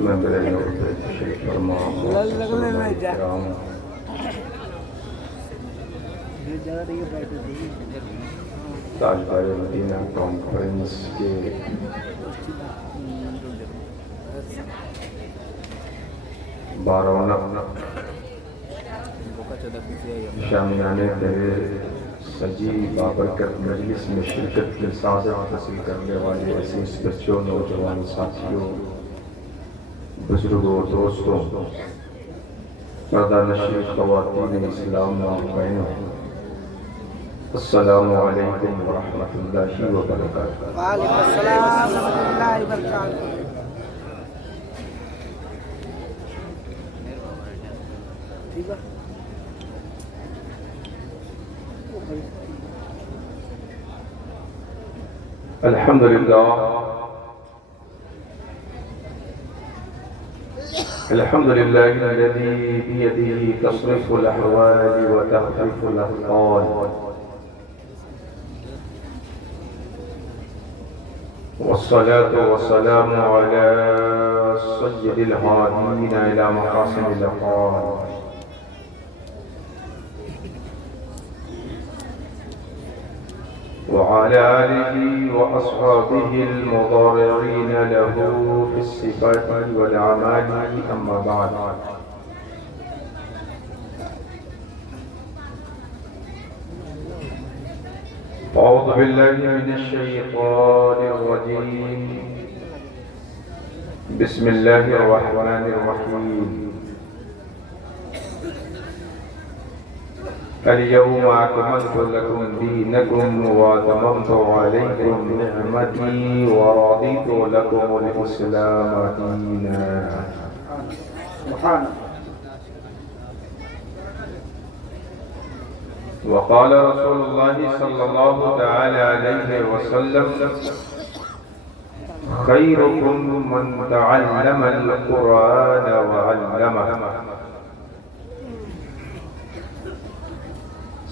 میں بلے نوبت تشریف فرما کرام تاجدار مدینہ کانفرنس کے بارہواں شامیان دیر سجی بابرکت مجلس میں شرکت کی سعادت حاصل کرنے والے عزیز بچوں، نوجوان ساتھیوں، بزرگوں، دوستوں، پردہ نشین خواتین اسلام و بہنوں، السلام علیکم ورحمۃ اللہ وبرکاتہ۔ وعلیکم السلام ورحمۃ اللہ وبرکاتہ۔ الحمد لله الذي بيده تصرف الأحوال وتخفف الأثقال، والصلاة والسلام على سيد الهادين إلى مقاصد الأقوال، وعلى آله وأصحابه المضارعين له في الصفات والأعمال، أما بعد. أعوذ بالله من الشيطان الرجيم. بسم الله الرحمن الرحيم. اليوم أكملت لكم دينكم وأتممت عليكم نعمتي ورضيت لكم الإسلام دينا. وقال رسول الله صلى الله تعالى عليه وسلم: خيركم من تعلم القرآن وعلمه.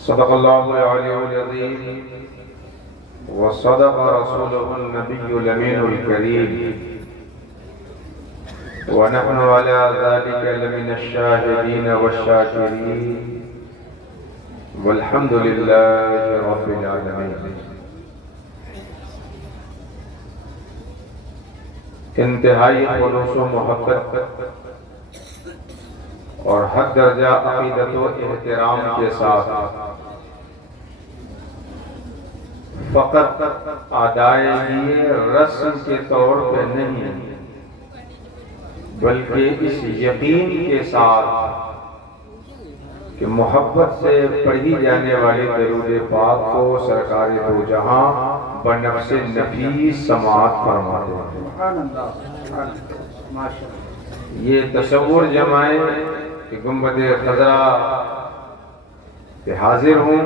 صدق الله العلي العظيم وصدق رسوله النبي الأمين الكريم، ونحن على ذلك لمن الشاهدين والشاكرين، والحمد لله رب العالمين. انتہائی خلوص و محبت اور حد درجہ عقیدت و احترام کے ساتھ فقط ادائیگی رسم کے طور پہ نہیں، بلکہ اس یقین کے ساتھ کہ محبت سے پڑھی جانے والی درود پاک کو سرکار دو جہاں بنفس نفیس سماعت فرماتے ہیں۔ یہ تصور جمائے کہ گنبد خضرا پہ حاضر ہوں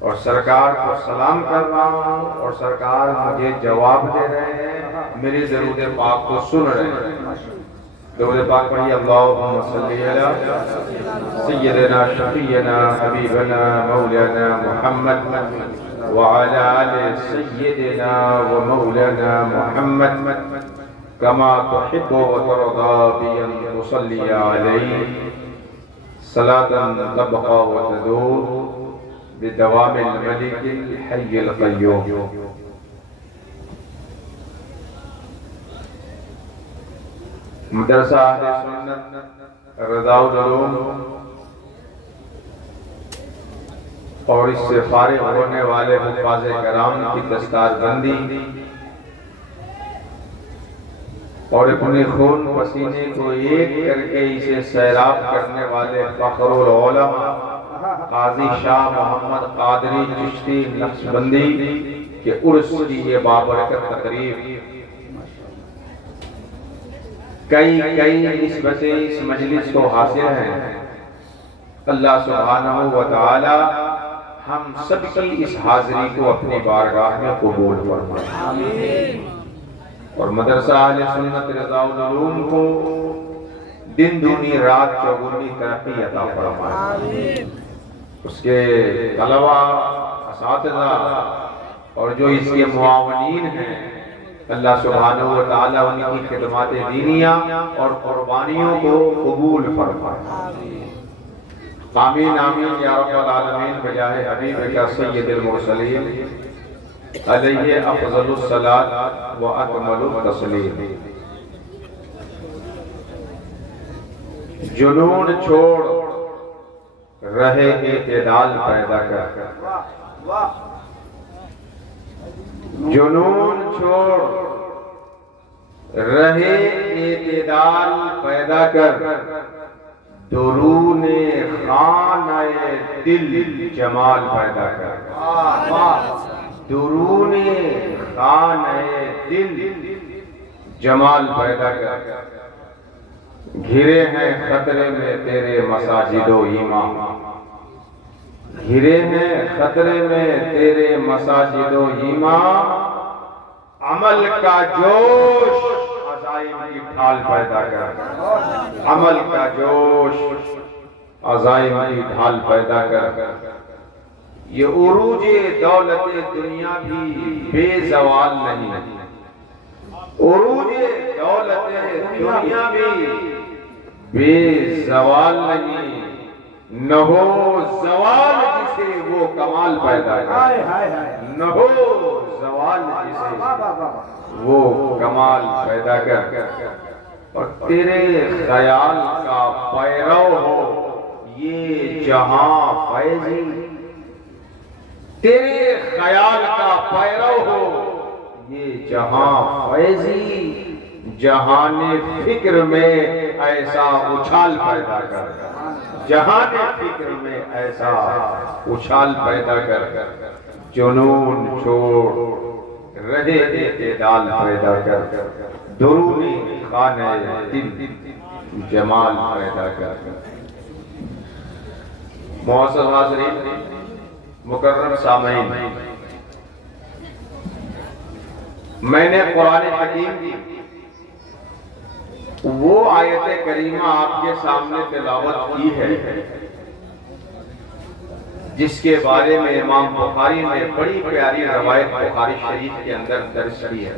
اور سرکار کو سلام کر رہا ہوں اور سرکار مجھے جواب دے رہے ہیں، میری درود پاک کو سن رہے ہیں۔ درود پاک پڑھیے، اللہم صلی علی سیدنا شفیعنا حبیبنا مولانا محمد وعلی آل سیدنا و مولانا محمد كما تحب وترضى بأن تصلي عليه صلاة تبقى وتدور بدوام الملك الحي القيوم. مدرسہ اہل سنت رضا العلوم اور اس سے فارغ ہونے والے حفاظ کرام کی دستار بندی اور اپنے خون پسینے کو ایک کر کے اسے سیراب کرنے والے فخر العلماء قاضی شاہ محمد قادری چشتی نقشبندی کے عرس کی یہ بابرکت تقریب، کئی نسبتیں اس مجلس کو حاصل ہیں۔ اللہ سبحانہ و تعالی ہم سب کی اس حاضری کو اپنی بارگاہ میں قبول فرمائے اور مدرسہ اہل سنت رضا العلوم کو دن دنی رات چوگنی ترقی عطا فرمائے۔ اس کے طلبہ، اساتذہ اور جو اس کے معاونین ہیں، اللہ سبحانہ و تعالیٰ ان کی خدمات دینیہ اور قربانیوں کو قبول فرمائے۔ آمین آمین یا رب العالمین بجاہ حبیب کا سید المرسلین علیہ افضل الصلاۃ و اکمل التسلیم۔ جنون چھوڑ رہے اعتدال پیدا کر، جنون چھوڑ رہے اعتدال پیدا کر، درون خانہ دل جمال پیدا کر، درون خانہ دل جمال پیدا کر۔ گھرے ہیں خطرے میں تیرے مساجد و ایمان، گھرے ہیں خطرے میں تیرے مساجد و ایمان، عمل کا جوش عزائم کی ڈھال پیدا کر، عمل کا جوش عزائم کی ڈھال پیدا کر۔ یہ عروج دولت دنیا بھی بے زوال نہیں، عروج دولت دنیا بھی بے زوال نہیں، نہ ہو زوال جسے وہ کمال پیدا کر، نہ ہو زوال جسے وہ کمال پیدا کر، اور تیرے خیال کا پیرو ہو یہ جہاں فیضی، تیرے خیال کا پیرو ہو یہ جہاں فیضی، جہان فکر میں ایسا اچھال پیدا کر، جہان فکر میں ایسا اچھال پیدا کر، جنون چھوڑ رہے اعتدال پیدا کر، درون خانہ دل جمال پیدا کر۔ معزز حاضرین، مکرم سامعین، میں نے قرآن حکیم کی وہ آیت کریمہ آپ کے سامنے تلاوت کی ہے جس کے بارے میں امام بخاری نے بڑی پیاری روایت بخاری شریف کے اندر درج کی ہے۔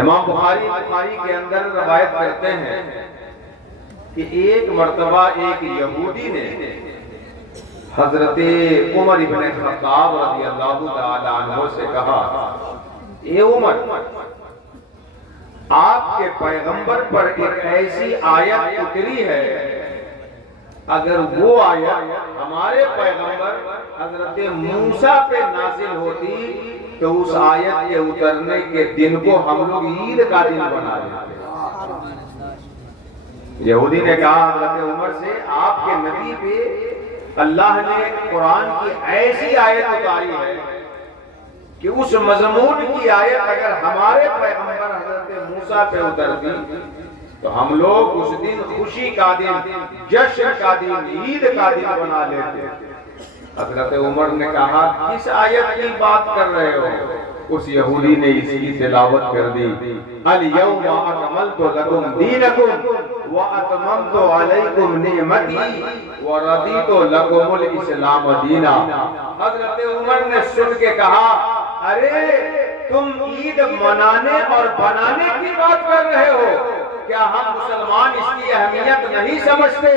امام بخاری کے اندر روایت کرتے ہیں کہ ایک مرتبہ ایک یہودی نے حضرت عمر ابن خطاب رضی اللہ تعالی عنہ سے کہا، اے عمر، آپ کے پیغمبر پر ایک ایسی آیت اتری ہے، اگر وہ آیت ہمارے پیغمبر حضرت موسیٰ پہ نازل ہوتی تو اس آیت کے اترنے کے دن کو ہم لوگ عید کا دن بنا دیتے۔ یہودی نے کہا حضرت عمر سے، آپ کے نبی پہ اللہ نے قرآن کی ایسی آیت اتاری ہے کہ اس مضمون کی آیت اگر ہمارے پیغمبر حضرت موسیٰ پہ اترتی تو ہم لوگ اس دن خوشی کا دن، جشن کا دن، عید کا دن بنا لیتے۔ حضرت عمر نے کہا، کس آیت کی بات کر رہے ہو؟ اس یہودی نے اس کی تلاوت کر دی، الَّيَوْمَ أَكْمَلْتُ لَكُمْ دِينَكُمْ وَأَتْمَمْتُ عَلَيْكُمْ نِعْمَتِي وَرَضِيتُ لَكُمُ الْإِسْلَامَ دِينًا۔ حضرت عمر نے سن کے کہا، ارے تم عید منانے اور بنانے کی بات کر رہے ہو؟ کیا ہم مسلمان اس کی اہمیت نہیں سمجھتے؟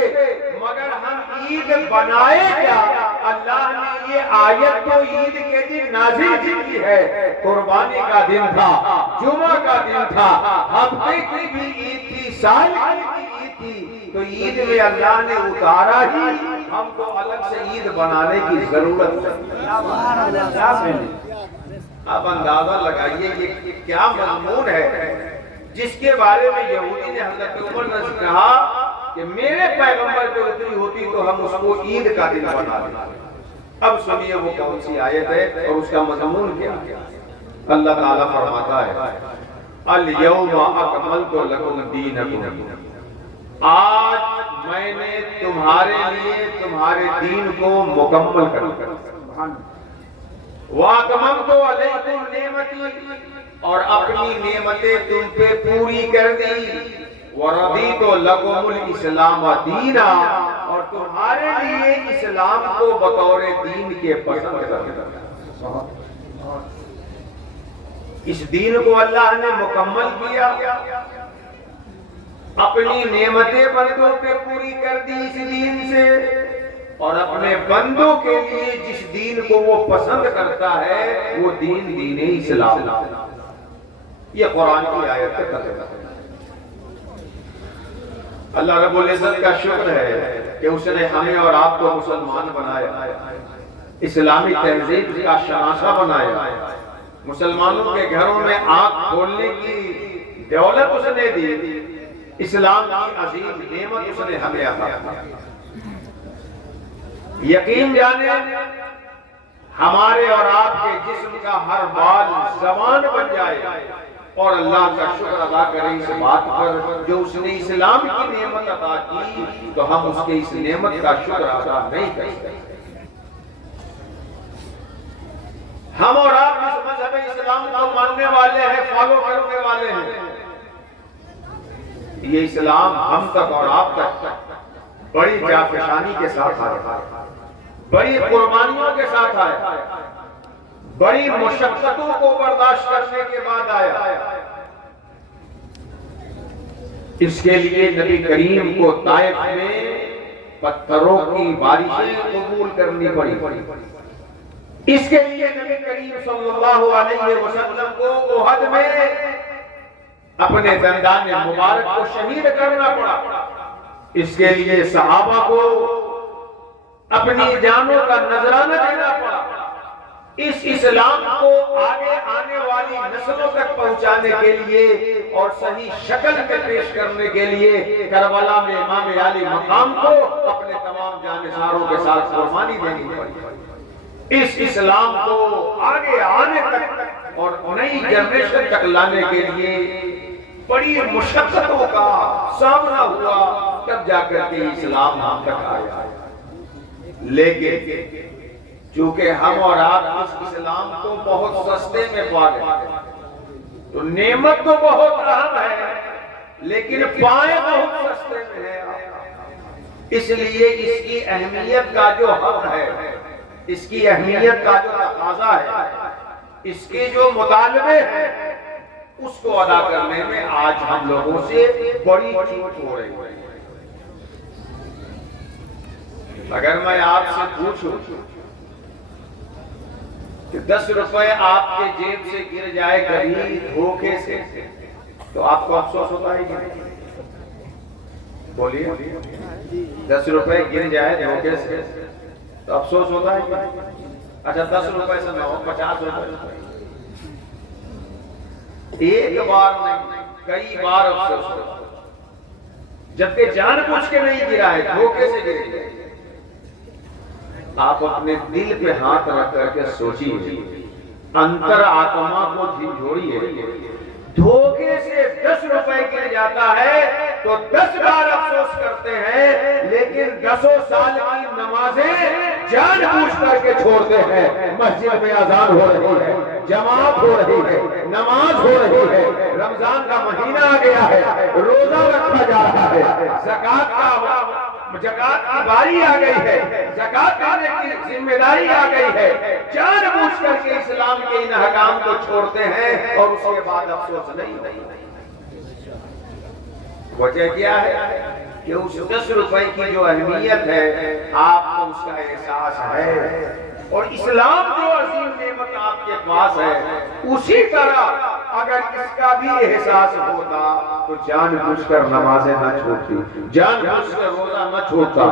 مگر ہم عید بنائے کیا؟ اللہ نے یہ آیت تو عید کے دن نازل کی ہے، قربانی کا دن تھا، جمعہ کا دن تھا، ہفتے کی بھی عید تھی، سال کی بھی عید تھی، تو عید میں اللہ نے اتارا ہی، ہم کو الگ سے عید بنانے کی ضرورت ہے۔ آپ اندازہ لگائیے یہ کیا مضمون ہے جس کے بارے میں یہودی نے حضرت عمر نے کہا کہ میرے پیغمبر پہ اتری ہوتی تو ہم اس کو عید کا دن بنا دیتے۔ اب سنیے وہ کون سی آیت ہے اور اس کا مضمون کیا ہے۔ اللہ تعالیٰ فرماتا ہے، الَّيَوْمَ أَكْمَلْتُ لَكُمْ دِينَكُمْ، آج میں نے تمہارے لیے تمہارے دین کو مکمل کر دیا، وَأَتْمَمْتُ عَلَيْكُمْ نِعْمَتِي، اور اپنی نعمتیں تم پہ پوری کر دی، وَرَضِيتُ لَكُمُ الْإِسْلَامَ دِينًا، اور تمہارے لیے اسلام کو بطور دین کے پسند کر دیا۔ اس دین کو اللہ نے مکمل کیا، اپنی نعمتیں بندوں پہ پوری کر دی اس دین سے، اور اپنے بندوں کے لیے جس دین کو وہ پسند کرتا ہے وہ دین دین اسلام۔ یہ قرآن کی آیت ہے۔ اللہ رب العزت کا شکر ہے کہ اس نے ہمیں اور آپ کو مسلمان بنایا، اسلامی تہذیب کا شناسہ بنایا، مسلمانوں کے گھروں میں آنکھ کھولنے کی دولت اس نے دی، اسلام کی عظیم نعمت اس نے ہمیں عطا کی۔ یقین جانے ہمارے اور آپ کے جسم کا ہر بال زبان بن جائے اور اللہ کا شکر ادا کریں اس بات پر جو اس نے اسلام کی نعمت عطا کی، تو ہم اس کے اس نعمت کا شکر ادا نہیں کر سکتے۔ ہم اور آپ اس مذہب اسلام کو ماننے والے ہیں، فالو کرنے والے ہیں۔ یہ اسلام ہم تک اور آپ تک بڑی جافشانی کے ساتھ آیا، بڑی قربانیوں کے ساتھ آیا، بڑی مشقتوں کو برداشت کرنے کے بعد آیا۔ اس کے لیے نبی کریم کو طائف میں پتھروں کی بارشیں قبول کرنی پڑی۔ اس کے لیے نبی کریم صلی اللہ علیہ وسلم کو احد میں اپنے دندان مبارک کو شہید کرنا پڑا۔ اس کے لیے صحابہ کو اپنی جانوں کا نذرانہ دینا پڑا۔ اس اسلام کو آگے آنے والی نسلوں تک پہنچانے کے لیے اور صحیح شکل میں پیش کرنے کے لیے کربلا میں امام علی مقام کو اپنے تمام جانشاروں کے ساتھ قربانی دینی پڑی۔ اس اسلام کو آگے آنے تک اور نئی جنریشن تک لانے کے لیے بڑی مشقتوں کا سامنا ہوا، تب جا کر کے اسلام ہم تک آیا۔ لیکن چونکہ ہم اور آپ اس اسلام کو بہت سستے میں پا گئے، تو نعمت تو بہت اہم ہے لیکن پائے بہت سستے میں ہے۔ اس لیے اس کی اہمیت کا جو حق ہے، اس کی اہمیت کا جو تقاضا ہے، اس کے جو مطالبے ہیں، اس کو ادا کرنے میں آج ہم لوگوں سے بڑی چوٹ ہو رہی ہے۔ اگر میں آپ سے پوچھوں کہ 10 روپے آپ کے جیب سے گر جائے کبھی دھوکے سے، تو آپ کو افسوس ہوتا ہے کیا؟ بولیے، 10 روپے گر جائے دھوکے سے تو افسوس ہوتا ہے کیا؟ اچھا 10 روپے سے نہ ہو، 50 روپے، ایک بار نہیں کئی بار افسوس ہوتا، جبکہ جان بوجھ کے نہیں گرا ہے، دھوکے سے گر گیا۔ آپ اپنے دل پہ ہاتھ رکھ کر کے سوچیے، انتر آتما کو جھنجھوڑیے، دھوکے سے 10 روپے گر جاتا ہے تو 10 بار افسوس کرتے ہیں، لیکن 10 سال کی نمازیں جان بوجھ کر کے چھوڑتے ہیں۔ مسجد میں اذان ہو رہی ہے، جماعت ہو رہی ہے، نماز ہو رہی ہے، رمضان کا مہینہ آ گیا ہے، روزہ رکھا جا رہا ہے، زکوٰۃ کی باری آ گئی ہے، زکوٰۃ دینے کی ذمہ داری آ گئی ہے، جان بوجھ کر کے اسلام کے ان احکام کو چھوڑتے ہیں اور اس کے بعد افسوس نہیں۔ وجہ کیا ہے کہ اس 10 روپے کی جو اہمیت ہے آپ کو اس کا احساس ہے، اور اسلام جو عظیم نعمت آپ کے پاس ہے اسی طرح اگر اس کا بھی احساس ہوتا تو جان بوجھ کر نمازیں نہ چھوڑتی، جان بوجھ کر روزہ نہ چھوڑتا،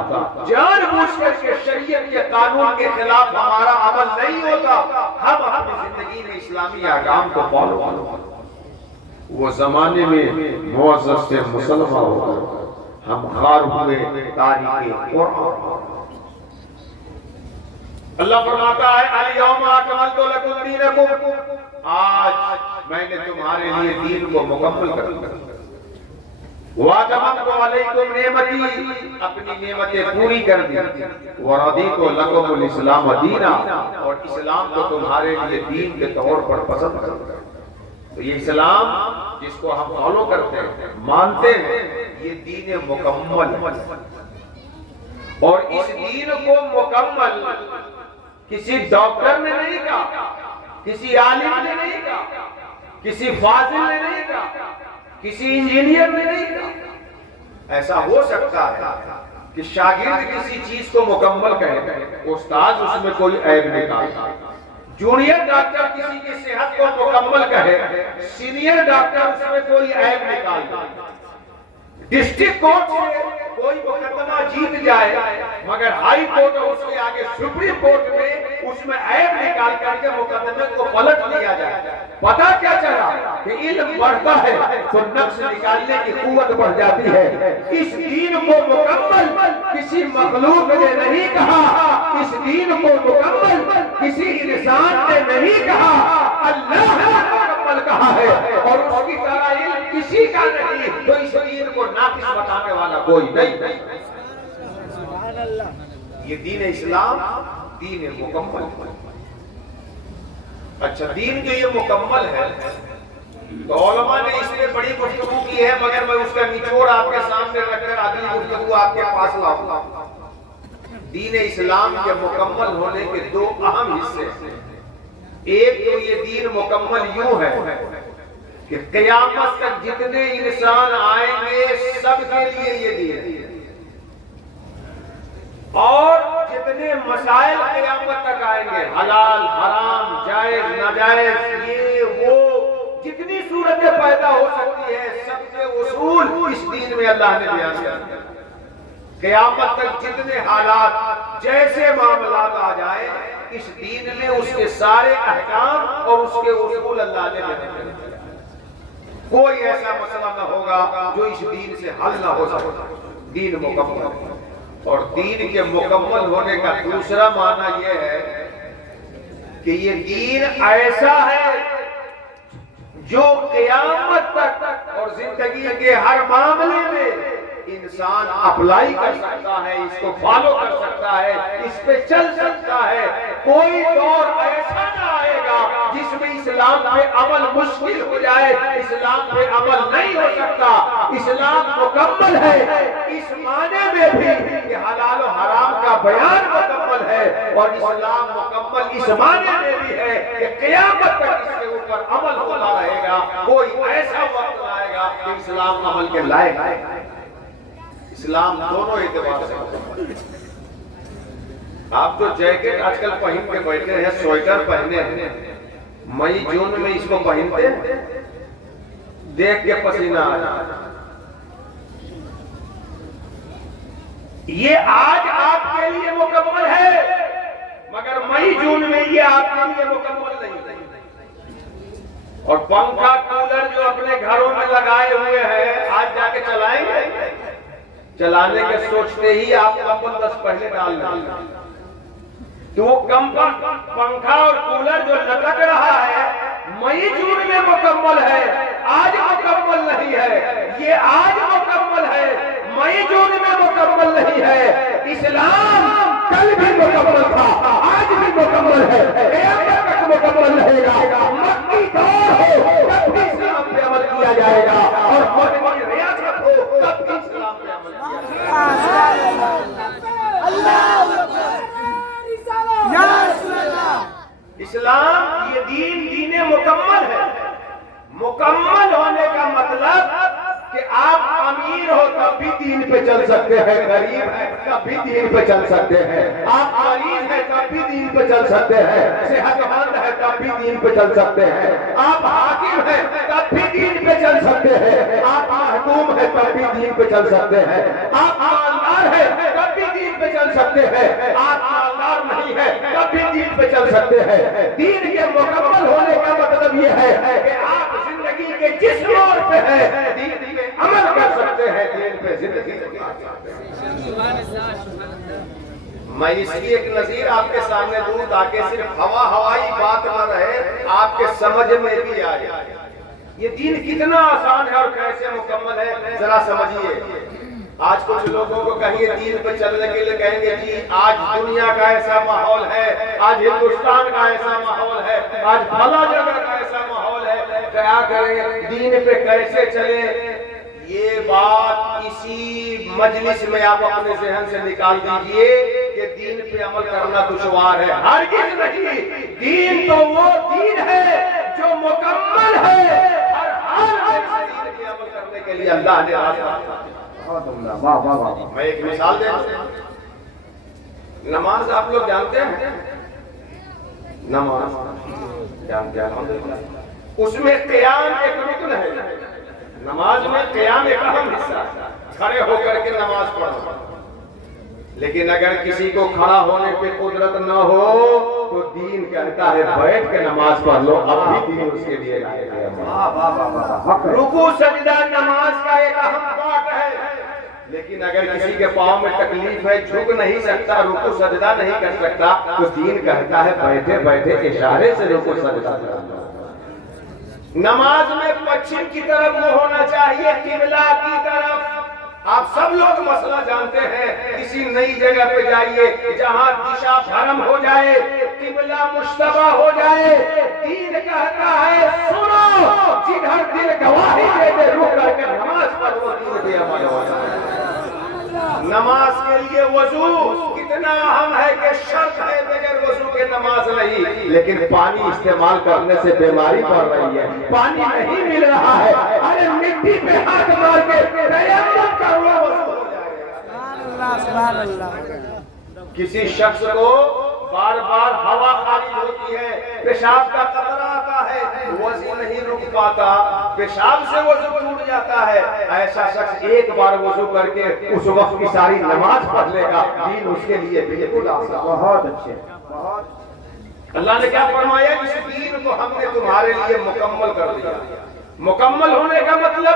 جان بوجھ کر کے شریعت کے قانون کے خلاف ہمارا عمل نہیں ہوتا، ہم اپنی زندگی میں اسلامی احکام کو فالو کرتے۔ وہ زمانے میں معزز سے مسلمان ہو گئے، ہم خار ہوئے تاریخ قرآن۔ اللہ فرماتا ہے الیوم اکملت لکم دینکم، آج میں نے تمہارے لیے دین کو مکمل کر دیا، واتممت علیکم نعمتی، اپنی نعمتیں پوری کر دی، ورضیت لکم الاسلام دینا، اور اسلام کو تمہارے لیے دین کے طور پر پسند کر دیا۔ تو یہ اسلام جس کو ہم فالو کرتے ہیں، مانتے ہیں، یہ دین مکمل ہے، اور اس دین کو مکمل کسی ڈاکٹر نے نہیں کہا، کسی عالم نے نہیں کہا، کسی فاضل نے نہیں کہا، کسی انجینئر نے نہیں کہا۔ ایسا ہو سکتا ہے کہ شاگرد کسی چیز کو مکمل کہے، استاد اس میں کوئی عیب نکالتا، جونیئر ڈاکٹر کسی کی صحت کو مکمل کہے، سینئر ڈاکٹر اس میں کوئی عیب نکالتا۔ ڈسٹرکٹ کورٹ سے کوئی مقدمہ جیت جائے مگر ہائی کورٹ اور اس کے آگے سپریم کورٹ میں اس میں عیب نکال کر کے مقدمے کو پلٹ دیا جائے۔ پتہ کیا چلا کہ علم بڑھتا ہے تو نقص نکالنے کی قوت بڑھ جاتی ہے۔ اس دین کو مکمل کسی مخلوق نے نہیں کہا، اس دین کو مکمل کسی انسان نے نہیں کہا، اللہ نے مکمل کہا ہے، اور اس کی طرح علم کسی کا نہیں، تو اس دین کو ناقص بتانے والا کوئی نہیں۔ یہ دین اسلام دین مکمل۔ اچھا، دین جو یہ مکمل ہے تو علماء نے اس میں بڑی گفتگو کی ہے، مگر میں اس کا نچوڑ آپ کے سامنے رکھ کر اگلی گفتگو آپ کے پاس لاؤں۔ دین اسلام کے مکمل ہونے کے دو اہم حصے ہیں۔ ایک تو یہ دین مکمل یوں ہے کہ قیامت تک جتنے انسان آئیں گے سب کے لیے یہ دین ہے، اور جتنے مسائل قیامت تک آئیں گے، حلال حرام جائز ناجائز یہ وہ جتنی صورتیں پیدا ہو سکتی ہے، سب کے اصول اس دین میں اللہ نے بیان کیا۔ قیامت تک جتنے حالات جیسے معاملات آ جائے، اس دین میں اس کے سارے احکام اور اس کے اصول اللہ نے بیان کیا۔ کوئی ایسا مسئلہ نہ ہوگا جو اس دین سے حل نہ ہو سکتا۔ دین مکمل، اور دین کے مکمل ہونے کا دوسرا معنی یہ ہے کہ یہ دین ایسا ہے جو قیامت تک اور زندگی کے ہر معاملے میں انسان اپلائی کر سکتا ہے، اس کو فالو کر سکتا ہے، اس پہ چل سکتا ہے۔ کوئی دور ایسا نہ آئے گا جس میں اسلام پہ عمل مشکل ہو جائے، اسلام پہ عمل نہیں ہو سکتا۔ اسلام مکمل ہے اس معنی میں بھی کہ حلال و حرام کا بیان مکمل ہے، اور اسلام مکمل اس معنی میں بھی ہے کہ قیامت تک اس کے اوپر عمل ہوتا رہے گا۔ کوئی ایسا وقت آئے گا کہ اسلام عمل کے لائق ہے۔ اسلام دونوں اعتبار سے، آپ جو جیکٹ آج کل پہن کے بیٹھے ہیں، سویٹر پہنے ہیں، مئی جون میں اس کو پہنتے ہیں، دیکھ کے پسینہ آ جاتا۔ یہ آج آپ کے لیے مکمل ہے، مگر مئی جون میں یہ آپ کے لیے مکمل نہیں۔ اور پنکھا کولر جو اپنے گھروں میں لگائے ہوئے ہیں، آج جا کے چلائیں گے؟ چلانے کے سوچتے ہی آپ کمبل 10 پہلے ڈال دیں، تو وہ پنکھا اور کولر جو لٹک رہا ہے مئی جون میں مکمل ہے، آج مکمل نہیں ہے۔ یہ آج مکمل ہے، مئی جون میں مکمل نہیں ہے۔ اسلام کل بھی مکمل تھا، آج بھی مکمل ہے، قیامت تک مکمل رہے گا۔ مکی دور ہو تب بھی اسلام پہ عمل کیا جائے گا، اور مکی ریاست ہو تب بھی اسلام پہ عمل کیا جائے گا۔ اسلام یہ دین مکمل ہے۔ مکمل ہونے کا مطلب کہ آپ امیر ہو تب بھی دین پہ چل سکتے ہیں، غریب ہے تب بھی دین پہ چل سکتے ہیں، آپ مریض ہے تب بھی دین پہ چل سکتے ہیں، صحت مند ہے تب بھی دین پہ چل سکتے ہیں، آپ حاکم ہے تب بھی دین پہ چل سکتے ہیں، آپ محکوم ہے تب بھی دین پہ چل سکتے ہیں، آپ مالدار ہے تب بھی دین پہ چل سکتے ہیں، آپ مالدار نہیں ہے تب بھی دین پہ چل سکتے ہیں۔ دین کے مکمل ہونے کا مطلب یہ ہے کہ آپ زندگی کے جس موڑ پہ ہے دین پہ عمل کر سکتے ہیں، دین پہ زندگی گزار سکتے ہیں۔ میں اس کی ایک نظیر آپ کے سامنے دوں تاکہ صرف ہوائی بات نہ رہے، آپ کے سمجھ میں بھی آئے یہ دین کتنا آسان ہے اور کیسے مکمل ہے۔ ذرا سمجھیے، آج کچھ لوگوں کو کہیے دین پہ چلنے کے لیے، کہیں گے جی آج دنیا کا ایسا ماحول ہے، آج ہندوستان کا ایسا ماحول ہے، آج بھلا جگہ کا ایسا ماحول ہے، کیا کریں، دین پہ کیسے چلیں؟ یہ بات اسی مجلس میں آپ اپنے ذہن سے نکال دیجئے کہ دین پہ عمل کرنا دشوار ہے۔ ہرگز نہیں، دین تو وہ دین ہے جو مکمل ہے ہر حال میں دین کے عمل کرنے کے لیے اللہ نے راستہ۔ میں ایک مثال دے دوں، نماز آپ لوگ جانتے ہیں، نماز جانتے ہیں الحمدللہ، اس میں قیام ایک رکن ہے، نماز میں قیام ایک اہم حصہ ہے، کھڑے ہو کر کے نماز پڑھو۔ لیکن اگر کسی کو کھڑا ہونے پہ قدرت نہ ہو تو دین کہتا ہے بیٹھ کے نماز پڑھ لو، اب بھی دین اس کے لیے لائے گئے۔ رکوع سجدہ نماز کا ایک اہم پارٹ ہے، لیکن اگر کسی کے پاؤں میں تکلیف ہے، جھک نہیں سکتا، رکوع سجدہ نہیں کر سکتا، تو دین کہتا ہے بیٹھے بیٹھے اشارے سے رکوع سجدہ کرنا۔ نماز میں پچھم کی طرف منہ ہونا چاہیے، قبلہ کی طرف۔ آپ سب لوگ مسئلہ جانتے ہیں، کسی نئی جگہ پہ جائیے جہاں دشا بھرم ہو جائے، قبلہ مشتبہ ہو جائے، دین کہتا ہے سنو، جدھر دل گواہی دے دے رک کر کے نماز پڑھو، دین پہ عمل ہو جائے۔ نماز کے لیے وضو کتنا اہم ہے کہ شرط ہے، بغیر وضو کے نماز نہیں۔ لیکن پانی استعمال کرنے سے بیماری بڑھ رہی ہے، پانی نہیں مل رہا ہے، ارے مٹی پہ ہاتھ مار کے تیمم کر لو، وضو ہو جائے گا۔ سبحان اللہ۔ کسی شخص کو بار بار ہوا خارج ہوتی ہے، پیشاب کا قطرہ آتا ہے، وضو نہیں رک پاتا، پیشاب سے وضو ٹوٹ جاتا ہے، ایسا شخص ایک بار وضو کر کے اس وقت کی ساری نماز پڑھ لے گا، دین اس کے لیے بالکل آسان۔ بہت اچھے۔ اللہ نے کیا فرمایا؟ اس دین کو ہم نے تمہارے لیے مکمل کر دیا۔ مکمل ہونے کا مطلب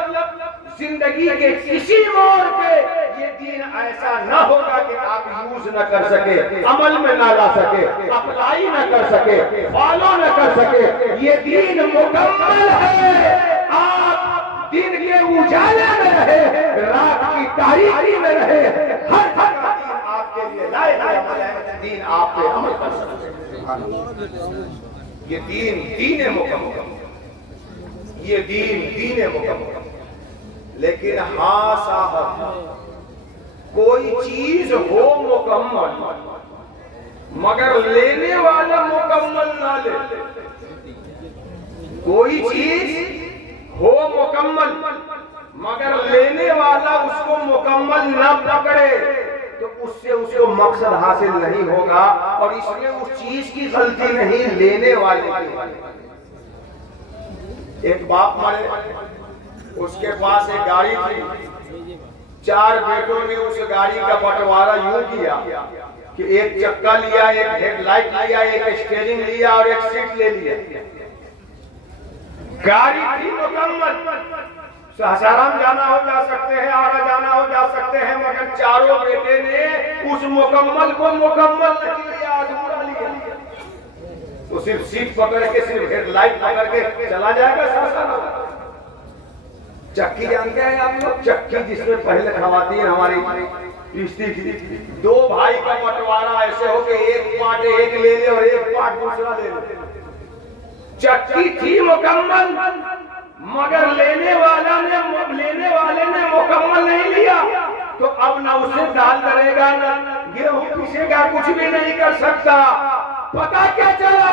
زندگی کے کسی موڑ پہ یہ دین ایسا نہ ہوگا کہ آپ یوز نہ کر سکے، عمل میں نہ لا سکے، اپلائی نہ کر سکے، فالو نہ کر سکے۔ یہ دین مکمل ہے، آپ دن کے اجالے میں رہے، رات کی تاریکی میں رہے، ہر دین آپ کے لیے لائق عمل ہے، دین آپ پہ عمل کر سکتے ہیں۔ یہ دین مکمل، یہ دین مکمل۔ لیکن ہاں صاحب، کوئی چیز ہو مکمل مگر لینے والا مکمل نہ لے، کوئی چیز ہو مکمل مگر لینے والا اس کو مکمل نہ پکڑے تو اس کو مقصد حاصل نہیں ہوگا، اور اس میں اس چیز کی غلطی نہیں، لینے والے کی۔ ایک باپ مرے، اس کے پاس ایک گاڑی تھی، 4 بیٹوں نے اس گاڑی کا بٹوارا یوں کیا کہ ایک چکا لیا، ایک ہیڈ لائٹ لیا، ایک اسٹیئرنگ لیا اور ایک سیٹ لے لیا۔ گاڑی تھی مکمل، سہسرام جانا ہو جا سکتے ہیں، آرا جانا ہو جا سکتے ہیں، مگر چاروں بیٹے نے اس مکمل کو مکمل نہیں لیا، ادھورا لیا۔ تو صرف سیٹ پکڑ کے، صرف ہیڈ لائٹ پکڑ کے چلا جائے گا سہسرام؟ چکی جانتے ہیں آپ لوگ؟ چکی جس میں پہلے خواتین ہماری پیستی تھی، 2 بھائی کا بٹوارا ایسے ہو کہ ایک پارٹ ایک لے لے اور ایک پارٹ دوسرا لے لے۔ چکی تھی مکمل مگر لینے والے نے مکمل نہیں لیا، تو اب نہ اسے دال کرے گا، نہ گیہوں پیسے گا، کچھ بھی نہیں کر سکتا۔ پتا کیا چلا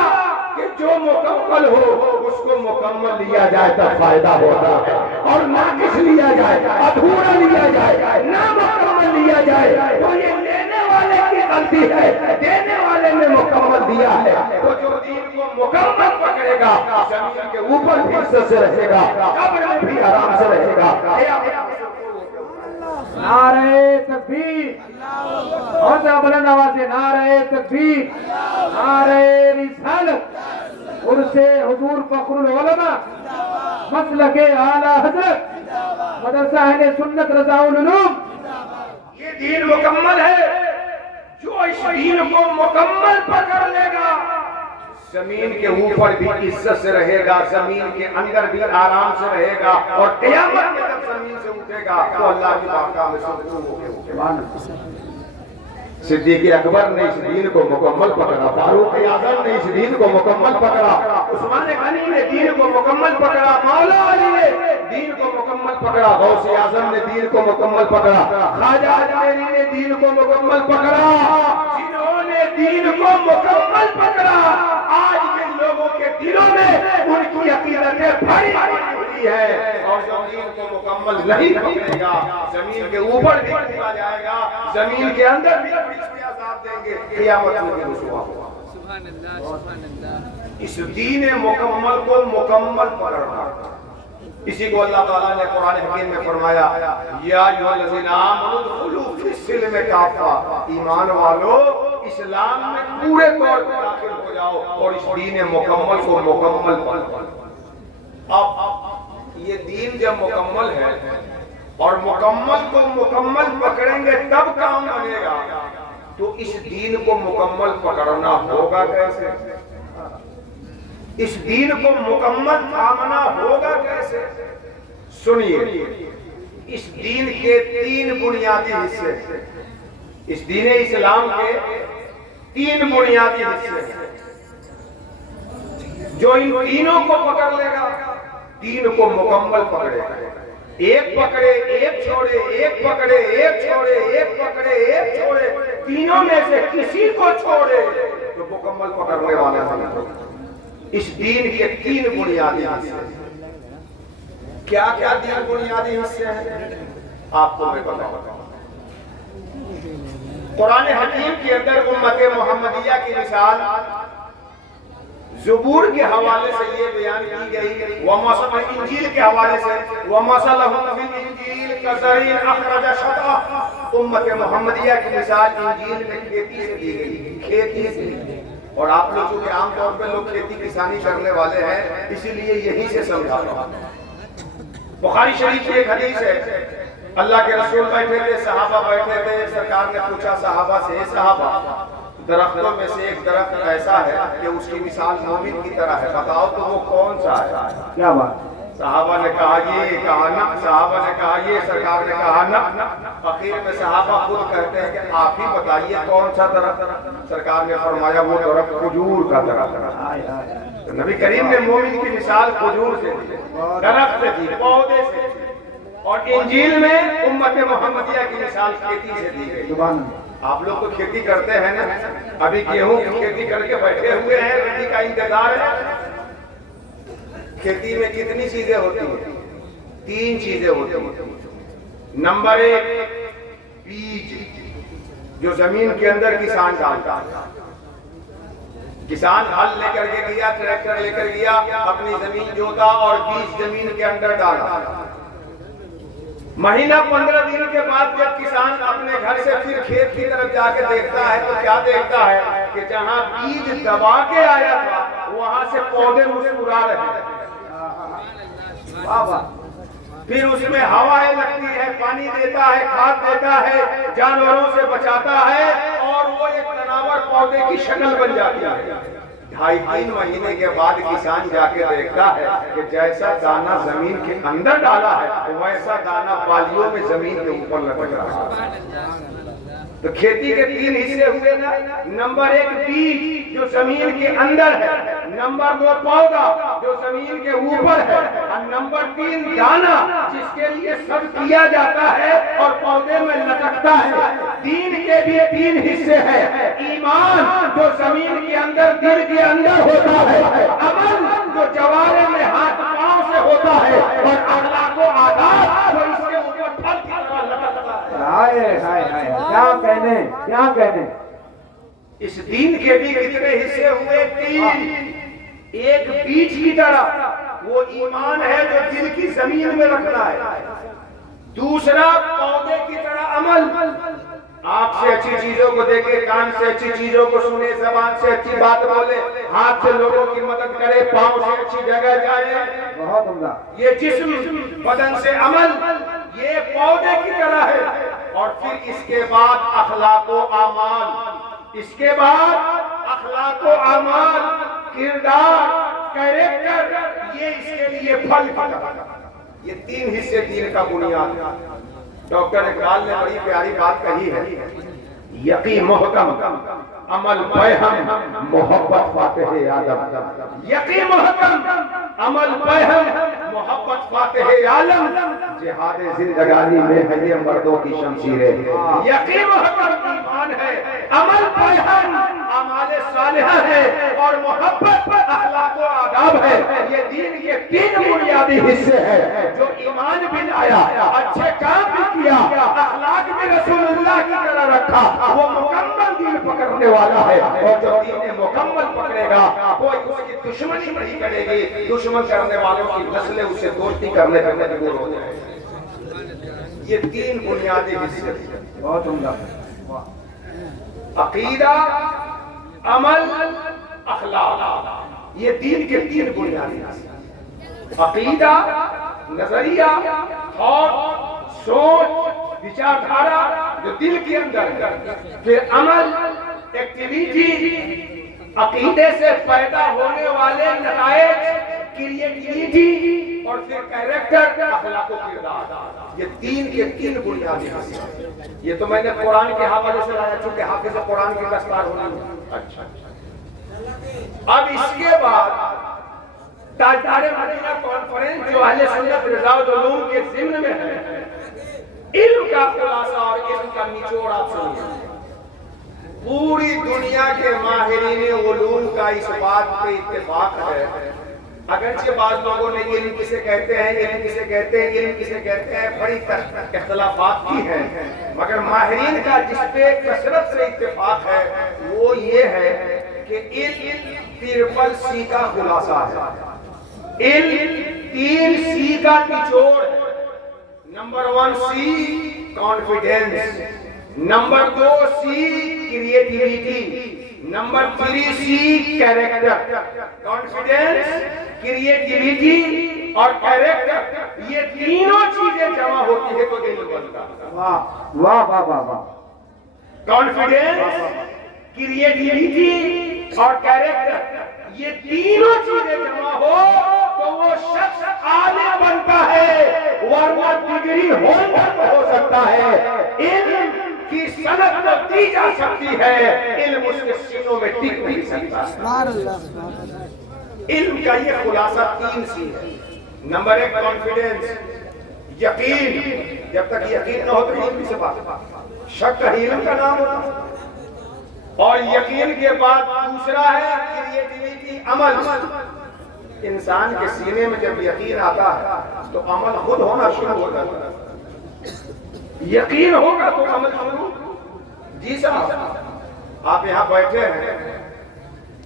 کہ جو مکمل ہو اس کو مکمل لیا جائے تو فائدہ ہوتا ہے، اور ناقص لیا جائے، ادھورا لیا جائے، نہ مکمل لیا جائے تو یہ لینے والے کی غلطی ہے، دینے والے نے مکمل دیا ہے۔ تو جو دین کو مکمل پکڑے گا زمین کے اوپر بھی عزت سے رہے گا، قبر میں بھی آرام سے رہے گا۔ نعرہ تکبیر، اور بلند آواز سے نعرہ تکبیر، نعرہ رسالت، عرص حضور فخر العلماء، مسلک اعلی حضرت، مدرسہ اہل سنت رضاء العلوم۔ یہ دین مکمل ہے، جو اس دین کو مکمل پکڑ لے گا زمین کے اوپر بھی عزت سے رہے گا، زمین کے اندر بھی آرام سے رہے گا، اور قیامت میں جب زمین سے اٹھے گا تو اللہ کی بارگاہ میں سبحان اللہ۔ صدیق اکبر نے اس دین کو مکمل پکڑا، فاروق اعظم نے اس دین کو مکمل پکڑا، عثمان غنی نے دین کو مکمل پکڑا، مولا علی نے دین کو مکمل پکڑا، غوث اعظم نے دین کو مکمل پکڑا، خواجہ اجمیری نے دین کو مکمل پکڑا۔ جنہوں نے دین کو مکمل پکڑا، آج کے لوگوں کے دلوں میں ان کی حالتیں بھری ہوئی ہے، اور جو دین کو مکمل نہیں پکڑے گا زمین کے اوپر بھی کھلا جائے گا، زمین کے اندر بھی فرشتے عذاب دیں گے، قیامت میں بھی رسوا ہوگا۔ سبحان اللہ سبحان اللہ۔ اس دین مکمل کو مکمل پکڑنا، اسی کو اللہ تعالیٰ نے قرآن حکیم میں فرمایا یا ایھا الذین آمنوا ادخلوا فی السلم کافہ، ایمان والو اسلام میں پورے طور پر داخل ہو جاؤ اور اس دین مکمل کو مکمل پکڑو۔ اب یہ دین جب مکمل ہے اور مکمل کو مکمل پکڑیں گے تب کام بنے گا، تو اس دین کو مکمل پکڑنا ہوگا کیسے؟ اس دین کو مکمل تھامنا ہوگا کیسے؟ سنیے، اس دین کے تین بنیادی حصے، اس دین اسلام کے تین بنیادی حصے ہیں۔ جو ان تینوں کو پکڑ لے گا دین کو مکمل پکڑے گا، ایک پکڑے ایک چھوڑے، ایک پکڑے ایک چھوڑے، ایک پکڑے ایک چھوڑے، تینوں میں سے کسی کو چھوڑے تو مکمل پکڑنے والا نہیں ہوگا۔ اس دین کے تین بنیادی حصے ہیں۔ کیا کیا تین بنیادی حصے ہیں آپ کو میں بتاؤں۔ قرآن حکیم کے اندر امت محمدیہ کی مثال زبور کے حوالے سے یہ بیان کی گئی، انجیل کے حوالے سے وَمَثَلُهُمْ فِي الْإِنجِيلِ كَزَرْعٍ أَخْرَجَ شَطْأَهُ، امت محمدیہ کی مثال انجیل میں کھیتی سے دی گئی، کھیتی سے۔ اور آپ لوگ چونکہ عام طور پہ لوگ کھیتی کسانی کرنے والے ہیں، اسی لیے یہیں سے سمجھا رہا ہوں۔ بخاری شریف میں ایک حدیث ہے، اللہ کے رسول بیٹھے تھے، صحابہ بیٹھے تھے، سرکار نے پوچھا صحابہ سے، صحابہ درختوں میں سے ایک درخت ایسا ہے کہ اس کی مثال مومن کی طرح ہے، بتاؤ تو وہ کون سا ہے؟ کیا بات؟ صحابہ نے کہا یہ، کہا نہ، صحابہ نے کہا یہ، سرکار نے کہا نہ۔ اخیر میں صحابہ خود کہتے ہیں کہ آپ ہی بتائیے کون سا درخت؟ سرکار نے فرمایا وہ درخت کھجور کا درخت ہے۔ نبی کریم نے مومن کی مثال کھجور سے دی، درخت سے دی، پودے سے دی۔ اور انجیل میں امت محمدیہ کی مثال کھیتی سے دی گئی۔ آپ لوگ تو کھیتی کرتے ہیں نا، ابھی گیہوں کی کھیتی کر کے بیٹھے ہوئے ہیں، ربی کا انتظار ہے۔ کھیتی میں کتنی چیزیں ہوتی ہیں؟ تین چیزیں ہوتی ہیں۔ نمبر ایک بیج، جو زمین کے اندر کسان ڈالتا ہے۔ کسان ہل لے کر کے گیا، ٹریکٹر لے کر گیا، اپنی زمین جوتا اور بیج زمین کے اندر ڈالا۔ مہینہ 15 دن کے بعد جب کسان اپنے گھر سے پھر کھیت کی طرف جا کے دیکھتا ہے تو کیا دیکھتا ہے کہ جہاں بیج دبا کے آیا تھا وہاں سے پودے مسکرا رہے ہیں۔ پھر اس میں ہوائیں لگتی ہے، پانی دیتا ہے، کھاد دیتا ہے، جانوروں سے بچاتا ہے، اور وہ ایک تناور پودے کی شکل بن جاتی ہے۔ 2.5-3 مہینے کے بعد کسان جا کے دیکھتا ہے کہ جیسا دانہ زمین کے اندر ڈالا ہے ویسا دانہ بالیوں میں زمین کے اوپر لٹک رہا ہے۔ تو کھیتی کے تین حصے ہوئے نا، نمبر ایک بیج جو زمین کے اندر ہے، نمبر دو پودا جو زمین کے اوپر ہے، اور نمبر تین دانہ جس کے لیے سب کیا جاتا ہے اور پودے میں لٹکتا ہے۔ دین کے بھی تین حصے ہیں، ایمان جو زمین کے اندر دل کے اندر ہوتا ہے، عمل جو جوارے میں ہاتھ پاؤں سے ہوتا ہے، اور اخلاق و عادات جو اس کے اوپر پھل کی طرح لٹکتا ہے۔ ہائے ہائے ہائے، کیا کہنے کیا کہنے۔ اس دین کے بھی کتنے حصے ہوئے؟ تین۔ ایک بیج کی طرح وہ ایمان ہے جو دل کی زمین میں رکھنا ہے۔ دوسرا پودے کی طرح عمل، آنکھ سے اچھی چیزوں کو دیکھے، کان سے اچھی چیزوں کو سنے، زبان سے اچھی بات بولے، ہاتھ سے لوگوں کی مدد کرے، پاؤں سے اچھی جگہ جائے۔ بہت عمدہ۔ یہ جسم، بدن سے عمل، یہ پودے کی طرح ہے۔ اور پھر اس کے بعد اخلاق و اعمال، اس کے بعد اخلاق و اعمال، کردار، کریکٹر، یہ اس کے لیے پھل کی طرح۔ یہ تین حصے دین کا بنیاد ہے۔ ڈاکٹر اقبال نے بڑی پیاری بات کہی ہے، یقین محکم عمل پیہم محبت فاتح عالم۔ یقین محکم عمل پیہم محبت فاتح عالم، جہاد زندگانی میں ہے یہ مردوں کی شمشیریں۔ یقین محکم ایمان ہے، عمل پیہم اعمال صالحہ ہے اور محبت اخلاق و آداب ہے. یہ دین کے 3 بنیادی حصے ہیں. جو ایمان بھی لایا، اچھے کام بھی کیا، اخلاق بھی رسول اللہ کی طرح رکھا، وہ مکمل دین پکڑنے والا ہے. اور جو دین مکمل پکڑے گا کوئی اس کی دشمنی نہیں کرے گی. دشمن کرنے والوں کی نسلیں اس سے دوستی کرنے پر مجبور ہو جائیں. یہ 3 بنیادی حصے ہیں. بہت عمدہ. عقیدہ، عمل، اخلاق. یہ دین کے 3 بنیادی حصے. عقیدہ، نظریہ اور سوچ، وچاردھارا جو دل کے اندر ہے. پھر عمل، ایکٹیویٹی، عقیدے سے پیدا ہونے والے نتائج، کریٹیویٹی اور پھر کیریکٹر، اخلاق و کردار. یہ 3 کے 3 بنیادی حصے. یہ تو میں نے قرآن کے حوالے سے لایا چونکہ حافظ قرآن کی دستار ہونا. اچھا اب اس کے بعد تاجدار مدینہ کانفرنس جو اہل سنت رضا العلوم کے ضمن میں ہے، علم کا خلاصہ اور علم کا نچوڑ آپ سنیے. پوری دنیا کے ماہرین علوم کا اس بات پہ اتفاق ہے. اگرچہ بعض لوگوں نے علم کسے کہتے ہیں، علم کسے کہتے ہیں، علم کسے کہتے ہیں، بڑی اختلافات کی ہیں، مگر ماہرین کا جس پہ کثرت سے اتفاق ہے وہ یہ ہے کہ علم 3 C کا خلاصہ ہے. علم 3 C کا نچوڑ ہے. Number 1 C confidence, number 2 C creativity, number 3 C character. Confidence, creativity اور کیریکٹر، یہ تینوں چیزیں جمع ہوتی ہے تو علم بنتا ہے. واہ واہ واہ واہ واہ. کانفیڈنس، کریٹیویٹی اور کیریکٹر، یہ تینوں چیزیں جمع ہو تو وہ شخص عالم بنتا ہے، ورنہ ڈگری ہولڈر ہو سکتا ہے. علم کی سند تو دی جا سکتی ہے، علم اس کے سینوں میں ٹک نہیں سکتا. علم کا یہ خلاصہ 3 C ہے. نمبر 1 کانفیڈنس، یقین. جب تک یقین نہ ہو تو علم سے بات، شک کا علم کا نام ہوتا. اور یقین کے بعد دوسرا ہے کریٹیویٹی، عمل. انسان کے سینے میں جب یقین آتا ہے تو عمل خود ہونا شروع ہو جاتا ہے. یقین ہوگا تو عمل شروع. جی صاحب آپ یہاں بیٹھے ہیں،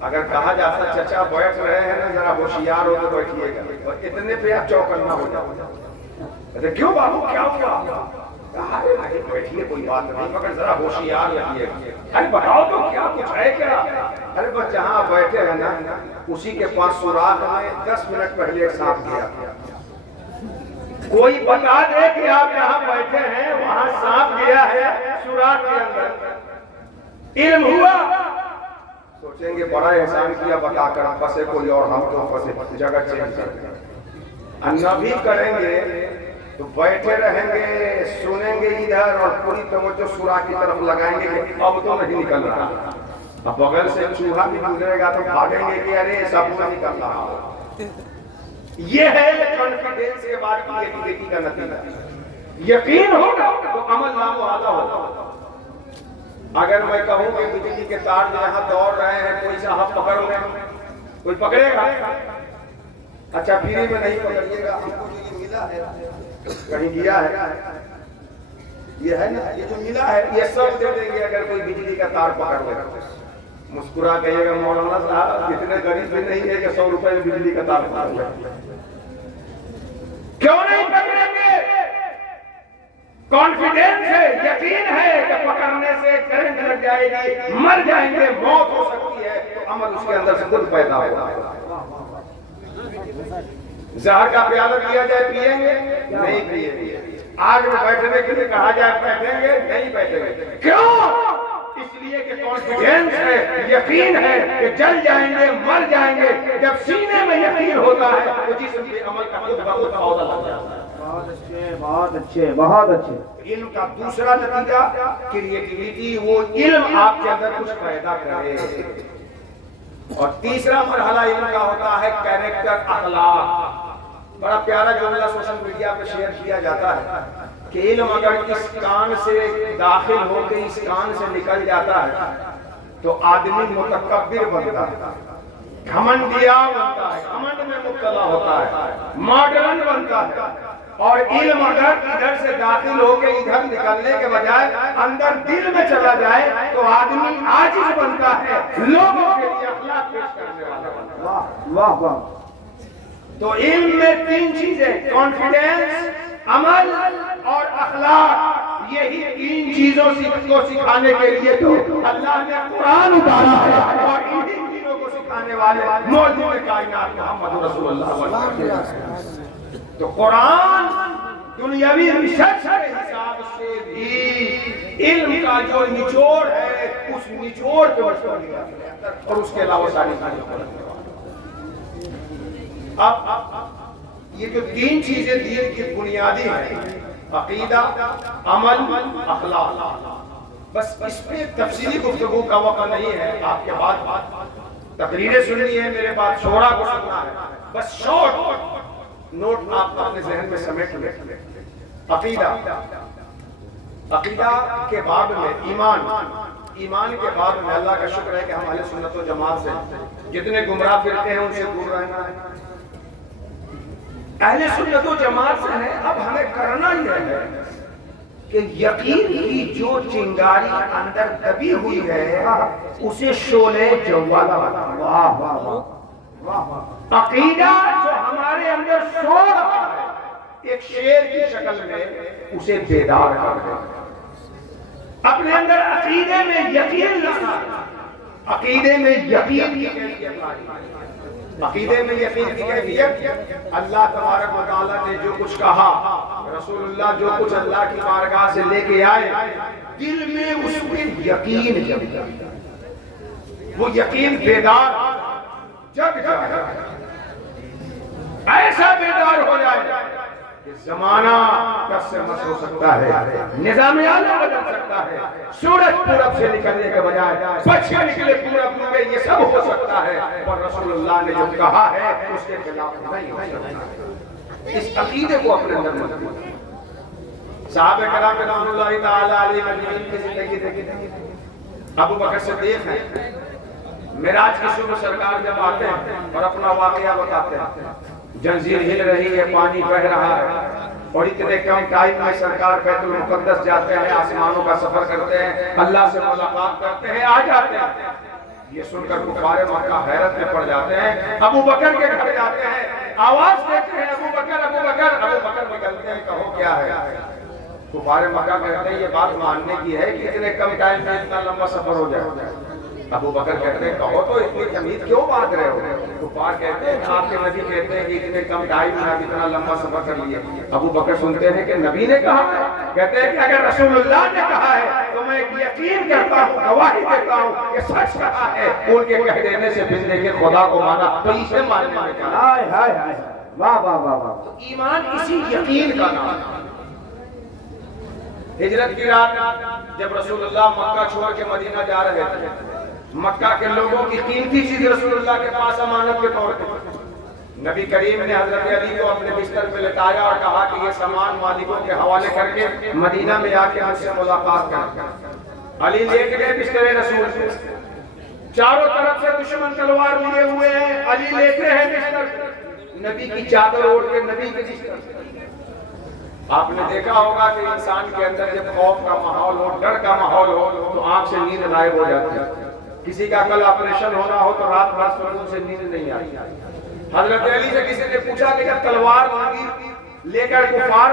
اگر کہا جاتا چچا بیٹھ رہے ہیں نا ذرا ہوشیار ہو تو بیٹھیے گا، اتنے پہ آپ چوکنا ہو جاتا. کیوں بابو کیا ہوا؟ بیٹھیے کوئی بات نہیں مگر ذرا ہوشیار رہیے. ارے بتاؤ تو کیا کچھ ہے کیا؟ ارے بس جہاں بیٹھے ہیں نا اسی کے پاس سوراخ میں 10 منٹ پہلے ایک سانپ گیا. کوئی بتا دے کہ آپ جہاں بیٹھے ہیں وہاں سانپ گیا ہے سوراخ کے اندر. علم ہوا. سوچیں گے بڑا احسان کیا بتا کر پھنسے کوئی اور ہم تو پھنسے، جگہ چینج کر دیں. نہ بھی کریں گے تو بیٹھے رہیں گے، سنیں گے ادھر اور پوری توجہ سوراخ کی طرف لگائیں گے کہ اب تو نہیں نکل رہا. اب بغل سے چوہا بھی گزرے گا تو بھاگیں گے کہ ارے سب نہیں نکل رہا. یہ ہے کانفیڈنس کے بعد کریٹیویٹی کا نتیجہ. یقین ہوگا تو عمل نامحالہ ہوگا. اگر میں کہوں کہ بجلی کے تار جو یہاں دوڑ رہے ہیں کوئی صاحب پکڑ لیں، کوئی پکڑے گا؟ اچھا فری میں نہیں پکڑیے گا، ہم کو جو یہ ملا ہے کہیں گیا ہے، یہ ہے نا یہ جو ملا ہے یہ سب دے دیں گے اگر کوئی بجلی کا تار پکڑ لے. مسکرا کہیے گا مولانا صاحب اتنے غریب بھی نہیں ہے کہ 100 روپے میں بجلی کا تار پکڑ لے. کیوں نہیں پکڑیں گے؟ کانفیڈنس ہے، یقین ہے کہ پکڑنے سے کرنٹ لگ جائے گی، مر جائیں گے، موت ہو سکتی ہے، تو عمل اس کے اندر سے خود پیدا ہوگا. زہر کا پیالہ دیا جائے پیئیں گے؟ نہیں پیئیں گے. آگ میں بیٹھنے کے لیے کہا جائے بیٹھیں گے؟ نہیں بیٹھیں گے. کیوں؟ اس لیے کہ کانفیڈنس ہے، یقین ہے کہ جل جائیں گے، مر جائیں گے. جب سینے میں یقین ہوتا ہے تو جسم کے عمل کا خود بخود پودا لگ جاتا ہے. بہت اچھے بہت اچھے بہت اچھے. علم کا دوسرا نتیجہ کریٹیویٹی، وہ علم آپ کے اندر کچھ پیدا کرے. اور تیسرا مرحلہ علم کا ہوتا ہے کیریکٹر، اخلاق. بڑا پیارا جملہ سوشل میڈیا پہ شیئر کیا جاتا ہے کہ علم اگر اس کان سے داخل ہو کے اس کان سے نکل جاتا ہے تو آدمی متکبر بنتا ہے، گھمنڈیا بنتا ہے، گھمنڈ میں مبتلا ہوتا ہے، ماڈرن بنتا ہے. اور علم اگر ادھر سے داخل ہو کے ادھر نکلنے کے بجائے اندر دل میں چلا جائے تو آدمی عاجز بنتا ہے، لوگوں کے لیے اخلاق پیش کرنے والا بنتا ہے. واہ واہ واہ. تو علم میں 3 چیزیں، کانفیڈنس، عمل اور اخلاق، یہی 3 چیزوں کو سکھانے کے لیے تو اللہ نے قرآن اتارا ہے، اور انہی چیزوں کو سکھانے والے موجود کائنات محمد رسول اللہ صلی اللہ علیہ وسلم. تو قرآن دنیاوی ریسرچ کے حساب سے بھی علم کا جو نچوڑ ہے اس نچوڑ کو اور اس کے علاوہ ساری اب یہ جو 3 چیزیں دین کی بنیادی ہیں، عقیدہ، عمل، اخلاق، بس اس پہ تفصیلی گفتگو کا وقت نہیں ہے. آپ کے بعد تقریریں سننی ہے، میرے بعد شورا کو سننا ہے، بس شارٹ نوٹ آپ اپنے ذہن میں سمیٹ لیں. عقیدہ کے باب میں ایمان کے باب میں اللہ کا شکر ہے کہ ہم اہل سنت و جماعت سے جتنے گمراہ فرقے ہیں ان سے دور رہنا ہے. اہل سنت و جماعت سے ہیں. اب ہمیں کرنا یہ ہے کہ یقین کی جو چنگاری اندر دبی ہوئی ہے اسے شعلے جوالا بنا. واہ واہ واہ واہ. عقیدہ جو ہمارے اندر سو رہا ہے ایک شیر کی شکل میں اسے بیدار کر دے. اپنے اندر عقیدے میں یقین رکھنا، عقیدے میں یقین کی کیفیت، عقیدے میں یقین کی کیفیت. اللہ تبارک و تعالیٰ نے جو کچھ کہا، رسول اللہ جو کچھ اللہ کی بارگاہ سے لے کے آئے، دل میں اس میں یقین جگ جائے، وہ یقین بیدار جگ جائے، ایسا بیدار ہو جائے کہ زمانہ کس سے مس ہو سکتا ہے، نظام عالم بدل سکتا ہے، سورج پورب سے نکلنے کے بجائے پچھم نکلے پورب میں، یہ سب ہو سکتا ہے، اور رسول اللہ نے جو کہا ہے اس کے خلاف نہیں ہو سکتا. اس عقیدے کو اپنے اندر مضبوط. صحابہ کرام رضوان اللہ تعالی علیہ مجمعین کی زندگی دیکھیں. ابو بکر صدیق ہیں، معراج کی صبح سرکار جب آتے ہیں اور اپنا واقعہ بتاتے ہیں، جنزیر ہل رہی ہے، پانی بہ رہا ہے، اور اتنے کم ٹائم میں سرکار بیت المقدس جاتے ہیں، آسمانوں کا سفر کرتے ہیں، اللہ سے ملاقات کرتے ہیں، آ جاتے ہیں. یہ سن کر کفار مکہ حیرت میں پڑ جاتے ہیں. ابو بکر کے گھر جاتے ہیں، آواز دیتے ہیں ابو بکر ابو بکر. ابو بکر نکلتے ہیں، کہو کیا ہے. کفار مکہ کہتے ہیں یہ بات ماننے کی ہے کہ اتنے کم ٹائم میں اتنا لمبا سفر ہو جائے. ابو بکر کہتے ہیں کہو تو اتنی تمید کیوں باندھ رہے ہو. کفار کہتے ہیں آپ کے نبی کہتے ہیں کہ اتنے کم ٹائم میں آپ اتنا لمبا سفر کر لیے. ابو بکر سنتے ہیں کہ نبی نے کہا ہے. کہتے ہیں کہ اگر رسول اللہ نے کہا ہے تو میں یقین کرتا ہوں، گواہی دیتا ہوں کہ سچ کہا ہے. ان کے کہہ دینے سے بندے کے خدا کو مانا تو اسے ماننے میں کیا. ہائے ہائے ہائے. واہ واہ واہ واہ. تو ایمان اسی یقین کا نام ہے. ہجرت کی رات جب رسول اللہ مکہ چھوڑ کے مدینہ جا رہے تھے، مکہ کے لوگوں کی قیمتی چیز رسول اللہ کے پاس امانت کے طور پہ. نبی کریم نے حضرت علی کو اپنے بستر پہ لٹایا اور کہا کہ یہ سامان مالکوں کے حوالے کر کے مدینہ میں آ کے مجھ سے ملاقات کریں. علی لیٹ گئے بستر رسول سے، چاروں طرف سے دشمن تلوار لیے ہوئے ہیں، علی لیٹے ہیں بستر پہ، نبی کی چادر اوڑھ کے نبی کے بستر پہ. آپ نے دیکھا ہوگا کہ انسان کے اندر جب خوف کا ماحول ہو، ڈر کا ماحول ہو تو آنکھ سے نیند غائب ہو جاتی ہے. کسی کا کل آپریشن ہونا ہو تو رات رات سونے سے نیند نہیں آئی. حضرت علی سے کسی نے پوچھا کہ جب تلوار مانگی لے کر کفار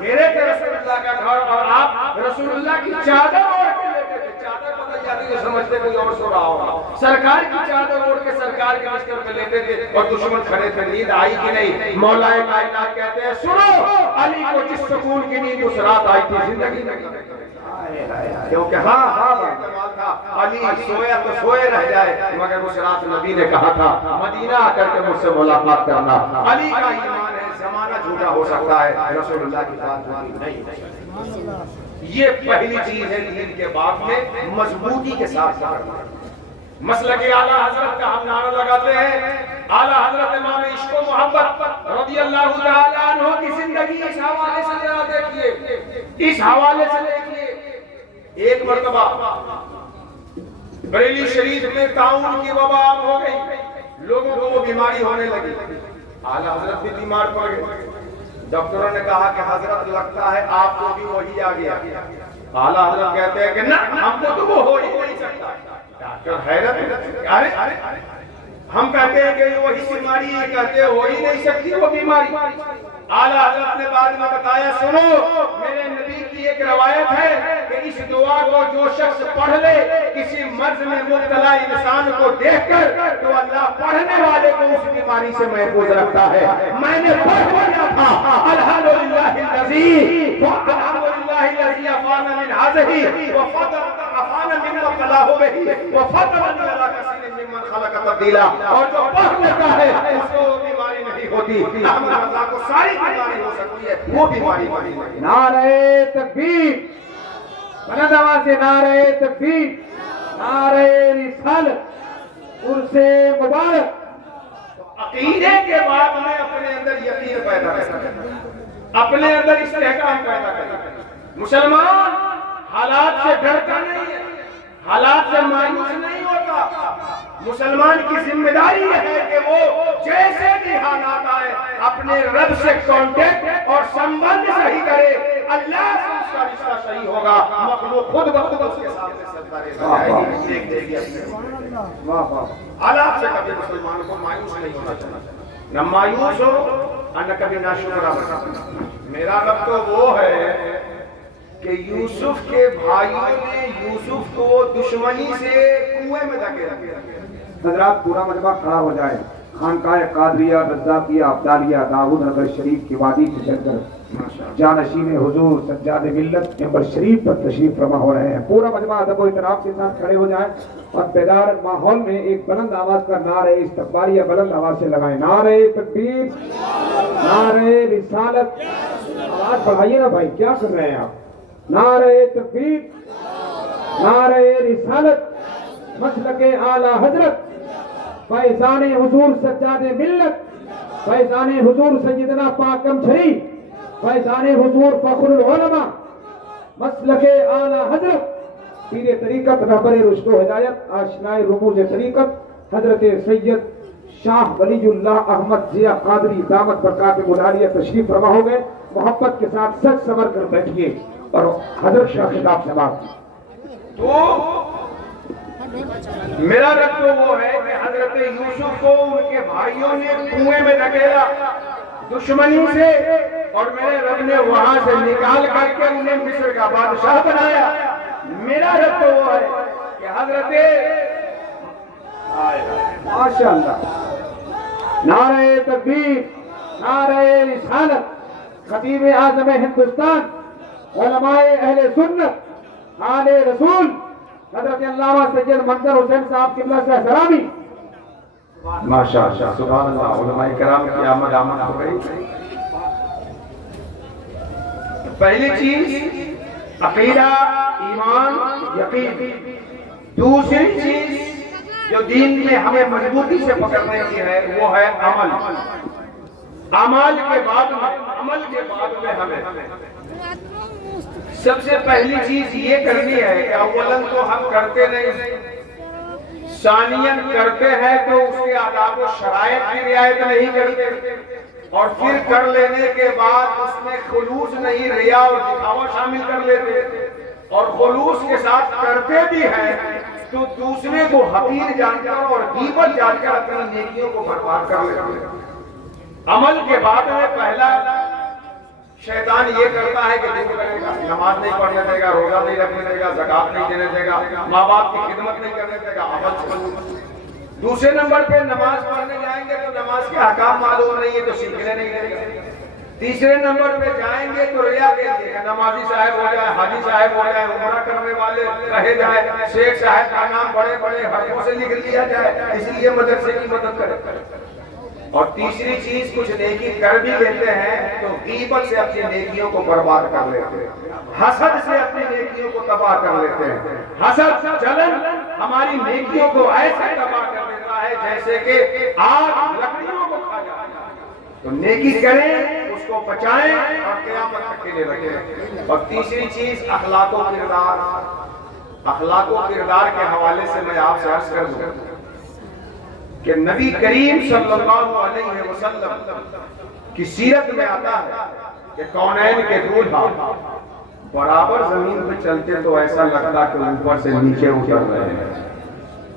گھیرے تھے رسول اللہ کا گھر اور آپ رسول اللہ کی چادر اوڑھ کے لیتے تھے، چادر بدل جاتی تو سمجھتے کوئی اور سو رہا ہوگا، سرکار کی چادر اوڑھ کے سرکار کے بستر پہ لیتے تھے اور دشمن کھڑے تھے. نیند آئی کہ نہیں؟ مولا کائنات کہتے ہیں سنو، علی کو جس سکون کی نیند اس رات آئی تھی زندگی میں کیونکہ ہاں کمال تھا. علی سویا تو سوئے رہ جائے، مگر اس رات نبی نے کہا تھا مدینہ آ کر کے مجھ سے ملاقات کرنا. علی کا ایمان ہے زمانہ جھوٹا ہو سکتا ہے، رسول اللہ کی بات جھوٹی نہیں ہو سکتی. یہ پہلی چیز ہے دین کے باب میں مضبوطی کے ساتھ کرنا. مسلک اعلیٰ حضرت کا ہم نعرہ لگاتے ہیں. اعلیٰ حضرت امام عشق و محبت رضی اللہ تعالیٰ عنہ کی زندگی اس حوالے سے ذرا دیکھیے، اس حوالے سے دیکھیے. ایک مرتبہ بریلی شریف میں طاعون کی وبا عام ہو گئی، لوگوں کو وہ بیماری ہونے لگی، اعلیٰ حضرت بھی بیمار پڑ گئے۔ ڈاکٹروں نے کہا کہ حضرت لگتا ہے آپ کو بھی وہی آ گیا۔ اعلیٰ حضرت کہتے ہیں کہ نہ، ہم کو تو وہ ہو ہی نہیں سکتا۔ ڈاکٹر حیرت، ارے ہم کہتے ہیں کہ یہ وہی بیماری ہے، کہتے ہیں ہو ہی نہیں سکتی وہ بیماری۔ اعلیٰ حضرت نے بعد میں بتایا، سنو میرے نبی کی ایک روایت ہے کہ اس دعا کو جو شخص پڑھ لے کسی مرض میں مبتلا انسان کو دیکھ کر، تو اللہ پڑھنے والے کو اس بیماری سے محفوظ رکھتا ہے۔ میں نے پڑھ لیا تھا الحمدللہ الذی افانا من هذه افانا مما ابتلاه به وفضل على كثير ممن خلق تفضیلا، اور جو پڑھ لیتا ہے اس کو بیماری نہیں ہوتی۔ احمد رضا کو ساری بیماری ہو سکتی ہے، وہ بیماری نہیں ہوتی۔ نعرہ تکبیر، بلند آواز سے نعرہ تکبیر، نعرہ رسالت، عرس مبارک۔ عقیدے کے بعد میں اپنے اندر یقین پیدا کرتا، اپنے اندر استحکام پیدا کرتا۔ مسلمان حالات سے ڈرتا نہیں ہے، حالات سے مایوس نہیں ہوتا۔ مسلمان کی ذمہ داری یہ ہے کہ وہ جیسے بھی حالات آئے اپنے رب سے کانٹیکٹ اور سمبند صحیح کرے، اللہ سے اس کا رشتہ صحیح ہوگا، مخلوق خود بخود اس کے سامنے سجدہ رہے گی، دیکھ دے گی اپنے حالات سے۔ کبھی مسلمان کو مایوس نہیں ہونا چاہیے، نہ مایوس ہو اور نہ کبھی ناشکرا بنا۔ میرا رب تو وہ ہے کہ یوسف کے بھائیوں نے یوسف کو دشمنی سے کنویں میں دھکیلا۔ حضرات پورا مجمع کھڑا ہو جائے۔ خانقاہ قادریہ رضاقیہ عبدالیہ داؤد نگر شریف کی وادی سے چل کر جانشین حضور سجاد ملت ممبر شریف پر تشریف فرما ہو رہے ہیں۔ پورا مجمع ادب و احترام کے ساتھ کھڑے ہو جائیں اور بیدار ماحول میں ایک بلند آواز کا نعرہ استقبالیہ بلند آواز سے لگائیں۔ نعرہ تکبیر، نعرہ رسالت۔ آواز بڑھائیے نا بھائی، کیا کر رہے ہیں آپ؟ نعرہ تکبیر، نعرہ رسالت، مسلک اعلیٰ حضرت، فیضان حضور سجاد ملت، فیضان حضور سیدنا پاکم شریف، فیضان حضور فخر العلماء، مسلک اعلیٰ حضرت، پیر طریقت رہبر رشد و ہدایت، آشنائے رموز طریقت حضرت سید شاہ ولی اللہ احمد ضیاء قادری دامت برکات ملالیہ تشریف فرما ہو گئے۔ محبت کے ساتھ سچ سمر کر بیٹھیے اور حضرت کا خطاب سماعت۔ تو میرا رب تو وہ ہے کہ حضرت یوسف کو ان کے بھائیوں نے کنویں میں دھکیلا دشمنی سے، اور میرے رب نے وہاں سے نکال کر کے انہیں مصر کا بادشاہ بنایا۔ میرا رب تو وہ ہے کہ حضرت ماشاءاللہ، نعرہ تکبیر، نعرہ رسالت، خطیب اعظم ہندوستان، علماء اہل سنت، آل رسول حضرت علامہ سید منظر حسین صاحب قبلہ سے سلامی۔ ماشاءاللہ، سبحان اللہ، علماء کرام کی آمد ہو گئی۔ پہلی چیز عقیدہ، ایمان، یقین۔ دوسری چیز جو دین میں ہمیں مضبوطی سے پکڑنے کی ہے وہ ہے عمل۔ عمل کے بعد میں ہمیں سب سے پہلی چیز یہ کرنی ہے کہ اولاً تو ہم کرتے نہیں، ثانیاً کرتے ہیں تو اس کے آداب و شرائط کی رعایت نہیں کرتے، اور پھر کر لینے کے بعد اس میں خلوص نہیں، ریا اور دکھاوا شامل کر لیتے، اور خلوص کے ساتھ کرتے بھی ہیں تو دوسرے کو حقیر جان کر اور غیبت جان کر اپنی نیکیوں کو برباد کر لیتے۔ عمل کے بعد میں پہلا شیطان یہ کرتا ہے کہ نماز نہیں پڑھنے دے گا، روزہ نہیں رکھنے دے گا، زکات نہیں دینے دے گا، ماں باپ کی خدمت نہیں کرنے دے گا، عمل سے۔ دوسرے نمبر پہ نماز پڑھنے جائیں گے تو نماز کے احکام معلوم نہیں ہے تو سیکھنے نہیں دے گا۔ تیسرے نمبر پہ جائیں گے تو ریا کے لیے نمازی صاحب ہو جائے، حاجی صاحب ہو جائے، عمرہ کرنے والے رہ جائے، شیخ صاحب کا نام بڑے بڑے حرفوں سے لکھ لیا جائے، اس لیے مدرسے کی مدد کرے۔ اور تیسری چیز کچھ نیکی کر بھی لیتے ہیں تو غیبت سے اپنی نیکیوں کو برباد کر لیتے ہیں، حسد سے اپنی نیکیوں کو تباہ کر لیتے ہیں۔ حسد جلن ہماری نیکیوں کو ایسے تباہ کر دیتا ہے جیسے کہ آگ لکڑیوں کو کھا جاتا ہے۔ تو نیکی کریں، اس کو بچائیں اور قیامت تک کے لیے رکھیں۔ اور تیسری چیز اخلاق و کردار، اخلاق و کردار کے حوالے سے میں آپ سے عرض کر دوں کہ نبی کریم صلی اللہ علیہ وسلم کی سیرت میں آتا ہے کہ کونین کے دولہا برابر زمین پہ چلتے تو ایسا لگتا کہ اوپر سے نیچے اتر رہے ہیں،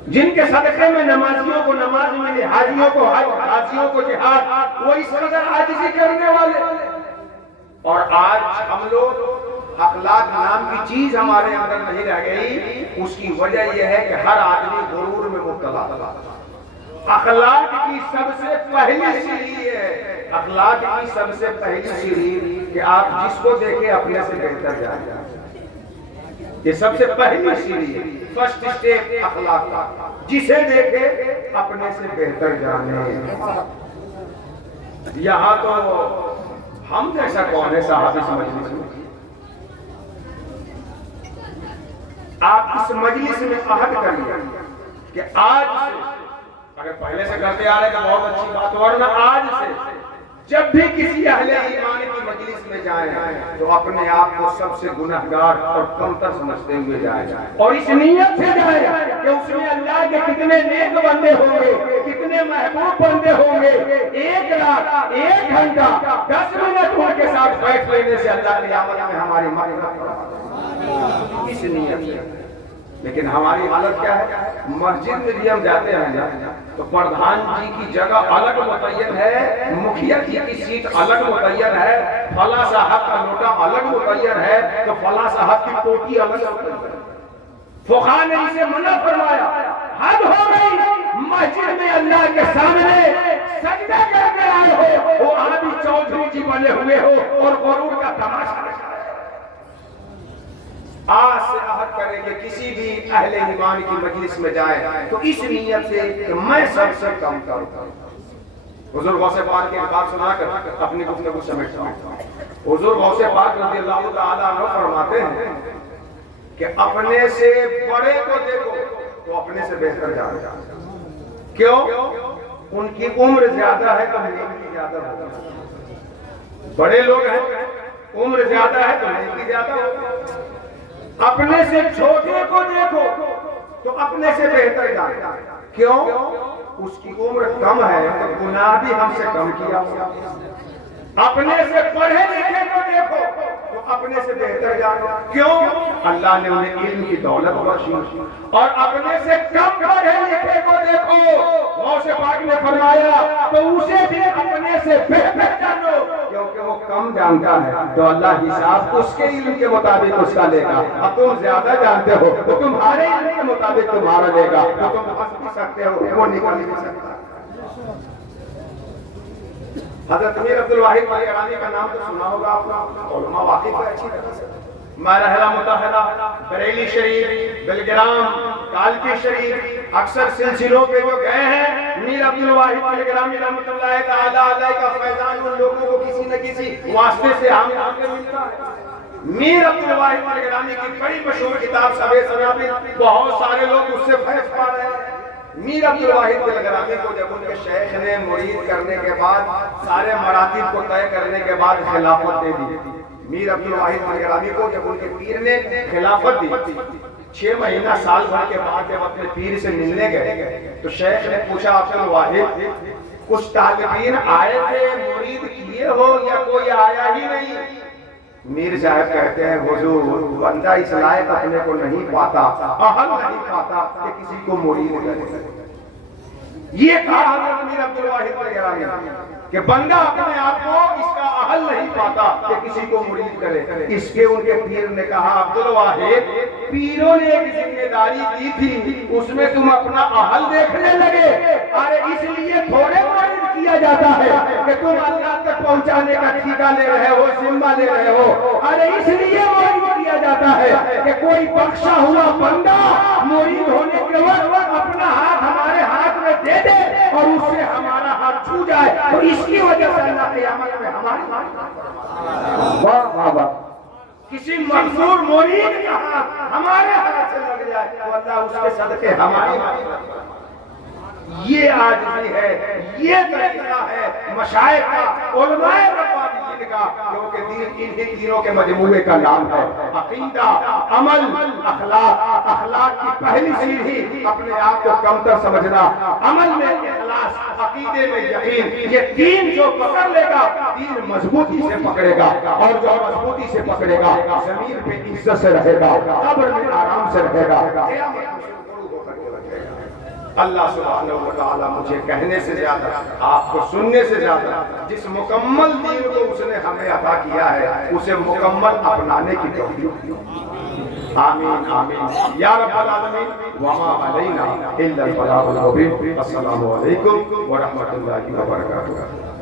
جن کے صدقے میں نمازیوں کو نماز ملی، حاجیوں کو حج، حاجیوں کو جہاد، وہ اس قدر عاجزی کرنے والے۔ اور آج ہم لوگ اخلاق نام کی چیز ہمارے اندر نہیں رہ گئی، اس کی وجہ یہ ہے کہ ہر آدمی غرور میں مبتلا۔ اخلاق کی سب سے پہلی سیڑھی ہے، اخلاق کی سب سے پہلی سیڑھی کہ آپ جس کو دیکھیں اپنے سے بہتر جائیں، یہ سب سے پہلی سیڑھی ہے، فرسٹ اسٹیپ اخلاق کا، جسے دیکھے اپنے سے بہتر جانے۔ یہاں تو ہم جیسا کون ہے صاحب اس مجلس میں؟ آپ اس مجلس میں عہد کریے کہ آج سے، اگر پہلے سے کرتے آ رہے تو بہت اچھی بات، ورنہ آج سے جب بھی کسی اہل ایمان کی مجلس میں جائیں تو اپنے آپ کو سب سے گنہگار اور کمتر سمجھتے ہوئے جائیں، اور اس نیت سے جائیں کہ اس میں اللہ کے کتنے نیک بندے ہوں گے، کتنے محبوب بندے ہوں گے، 1 رات 1 گھنٹہ 10 منٹ ان کے ساتھ بیٹھ لینے سے اللہ قیامت میں ہماری مغفرت فرمائے، اس نیت سے۔ لیکن ہماری حالت کیا ہے؟ مسجد میں بھی ہم جاتے ہیں تو پردھان جی کی جگہ الگ متعین ہے، مکھیا جی کی سیٹ الگ متعین ہے، فلاں صاحب کا لوٹا الگ متعین ہے تو فلاں صاحب کی ٹوٹی الگ متعین ہے۔ فقہا نے اسے منع فرمایا، حد ہو گئی، مسجد میں اللہ کے سامنے سجدہ کرتے آئے ہو، وہ عربی چودھری جی بنے ہوئے ہو اور غرور کا تماشا رہا۔ آج سے عہد کریں کہ کسی بھی اہل ایمان کی مجلس میں جائیں تو اس نیت سے کہ میں سب سے کم کروں۔ حضور غوث پاک کی بات سنا کر اپنی گفتگو سمیٹتا ہوں۔ حضور غوث پاک رضی اللہ تعالیٰ عنہ فرماتے ہیں کہ اپنے سے بڑے کو دیکھو تو اپنے سے بہتر جانو۔ کیوں؟ ان کی عمر زیادہ ہے تو نیکی زیادہ ہوگی۔ بڑے لوگ ہیں، عمر زیادہ ہے تو نیکی زیادہ ہوگی۔ اپنے سے چھوٹے کو دیکھو تو اپنے سے بہتر جانو۔ کیوں؟ اس کی عمر کم ہے تو گناہ بھی ہم سے کم کیا۔ اپنے سے پڑھے لکھے کو دیکھو تو اپنے سے بہتر جانو۔ کیوں؟ اللہ نے انہیں علم کی دولت بخشی۔ اور اپنے سے کم پڑھے لکھے کو دیکھو، غوث پاک نے فرمایا تو اسے بھی اپنے سے بہتر جانو، کیونکہ وہ کم جانتا ہے تو اللہ حساب اس کے علم کے مطابق اس کا لے گا۔ اب تم زیادہ جانتے ہو تو تمہارے علم کے مطابق تمہارا لے گا، تو تم ہنس بھی سکتے ہو، وہ نکل نہیں سکتا۔ حضرت امیر عبدالواحد بغدادی کا نام تو سنا ہوگا آپ نے، علماء واقف ہے اچھی طرح سے۔ مرحلہ متحدہ، بریلی شریف، بلگرام، کالکی شریف، اکثر سلسلوں پہ جو گئے ہیں، امیر عبدالواحد بلگرامی رحمۃ اللہ تعالیٰ علیہ کا فیضان ان لوگوں کو کسی نہ کسی واسطے سے ہم آگے ملتا ہے۔ امیر عبدالواحد بلگرامی کی بڑی مشہور کتاب سبع سنابل، بہت سارے لوگ اس سے فیض پا رہے ہیں۔ امیر عبدالواحد بلگرامی کو جب ان کے شیخ نے مرید کرنے کے بعد سارے مراتب کو طے کرنے کے بعد خلافت دے دی، امیر عبدالواحد بلگرامی کو جب ان کے پیر نے خلافت دی، 6 مہینہ سال بھر کے بعد جب اپنے پیر سے ملنے گئے تو شیخ نے پوچھا عبدالواحد کچھ طالبین آئے تھے مرید کیے ہو یا کوئی آیا ہی نہیں؟ میر صاحب کہتے ہیں حضور بندہ اس لائق اپنے کو نہیں پاتا، اہل نہیں پاتا کہ کسی کو مرید کرے۔ یہ کہا حضرت امیر عبدالواحد بلگرامی کہ بندہ اپنے آپ کو اس کا اہل نہیں پاتا کہ کسی کو مرید کرے۔ اس کے ان کے پیر نے کہا عبدالواحد پیروں نے ایک ذمہ داری دی تھی، اس میں تم اپنا اہل دیکھنے لگے، ارے اس لیے تھوڑے مرید کیا جاتا ہے کہ تم اللہ تک پہنچانے کا ٹھیکہ لے رہے ہو، ذمہ لے رہے ہو، ارے اس لیے مرید کیا جاتا ہے کہ کوئی بخشا ہوا بندہ مرید ہونے کے وقت اپنا ہاتھ ہمارے ہاتھ میں دے دے اور اس سے ہمارا ہاتھ چھو جائے تو اس کی وجہ سے اللہ قیامت میں ہماری واہ واہ واہ کسی مغفور مرید کا ہاتھ ہمارے ہاتھ سے لگ جائے تو اللہ اس کے صدقے ہماری یہ عاجزی ہے، یہ طریقہ ہے مشائخ کا، علماء ربانیین دین کا، کیونکہ دین انہی تینوں کے مجموعے کا نام ہے۔ عقیدہ، عمل، اخلاق۔ اخلاق کی پہلی سیڑھی اپنے آپ کو کمتر سمجھنا، عمل میں اخلاص، عقیدے میں یقین۔ یہ تین جو پکڑ لے گا دین مضبوطی سے پکڑے گا، اور جو مضبوطی سے پکڑے گا زمین پہ عزت سے رہے گا، قبر میں آرام سے رہے گا، قیامت میں شکر ہو کر کے رکھے گا۔ اللہ سبحانہ و تعالیٰ مجھے کہنے سے زیادہ، آپ کو سننے سے زیادہ، جس مکمل دین کو اس نے ہمیں عطا کیا ہے اسے مکمل اپنانے کی توفیق دے۔ آمین آمین یا رب العالمین۔ وما علینا الا البلاغ المبین۔ السلام علیکم ورحمۃ اللہ وبرکاتہ۔